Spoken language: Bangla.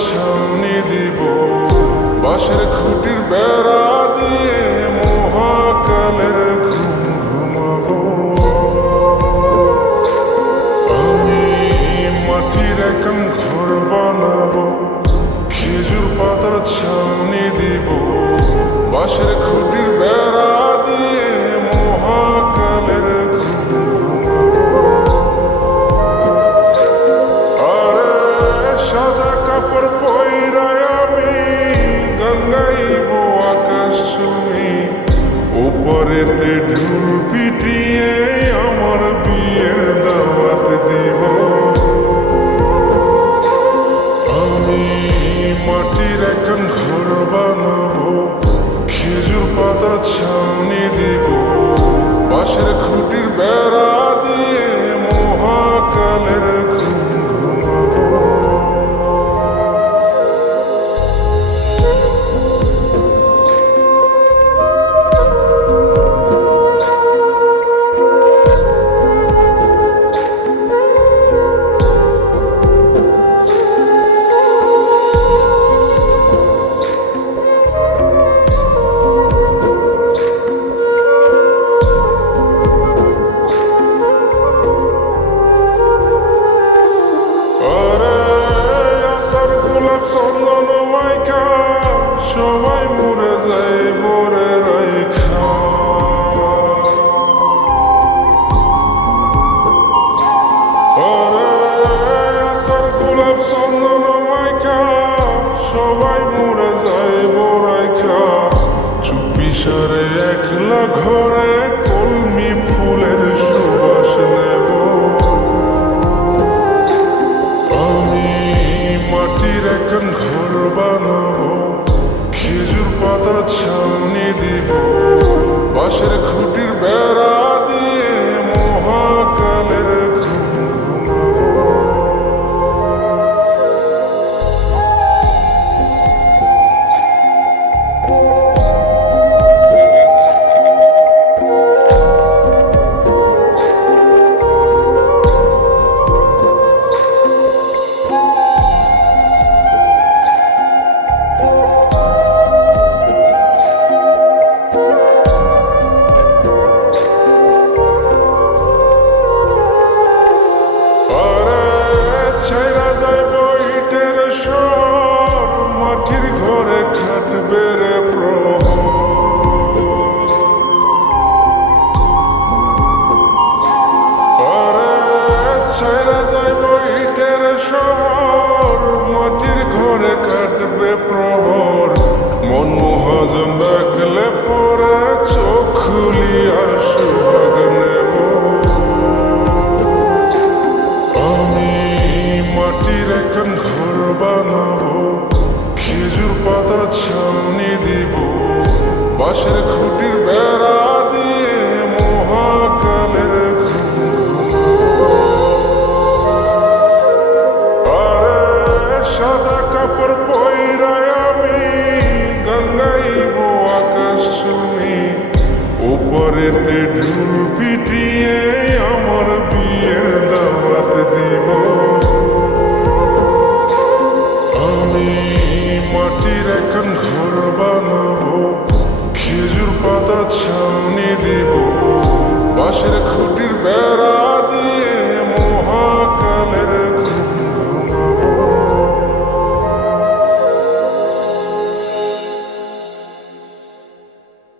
ছাউনি দিব, বাঁশের খুঁটির বেড়া দিয়ে মহাকালের ঘুম ঘুমাবো। আমি মাটির এখন ঘর বানাবো, খেজুর পাতার ছাউনি দিব, বাঁশের খুঁটির বেড়া দিয়ে মহাকালের ঘুম ঘুমাবো। আরে সাদা কাপড় পইরায় আমি গান গাইব আকাশ চুমি, উপরেতে ঢুল পিটিয়ে আমার বিয়ের দাওয়াত দিব। আমি মাটির এখন ঘর বানাবো, খেজুর পাতার ছাউনি দিব, বাঁশের খুঁটির বেড়া দিয়ে মহাকালের ঘুম ঘুমাবো। চন্দন মাইকা সবাই মরে যায় মরে রাইখা, তোর গোলাপ চন্দন মাইকা সবাই মরে যায় মরাইখা, চুপি সারে একলা ঘরে কলমি ফুলের সুবাস নেব। মাটির এখন ঘর বানাবো, খেজুর পাতার ছাউনি দিব, বাঁশের খুঁটির বেড়া দিয়ে মহাকালের ঘুম ঘুমাবো। ছাইরা যাইব ইটের শহর, মাটির ঘরে খাটবে রে প্রহর। ছাইরা যাইব ইটের শহর, মাটির ঘরে কাটবে প্রহর। মন মহাজন রাখলে পরে চোখ খুলিয়া সুভাগ নেব। মাটির এখন ঘর বানাবো, খেজুর পাতার ছাউনি দিব, বাঁশের খুঁটির বেড়া দিয়ে মহাকালের ঘুম ঘুমাবো। আরে সাদা কাপড় পইরায় আমি গান গাইব আকাশ চুমি, উপরেতে ঢুল পিটিয়ে আমার বিয়ের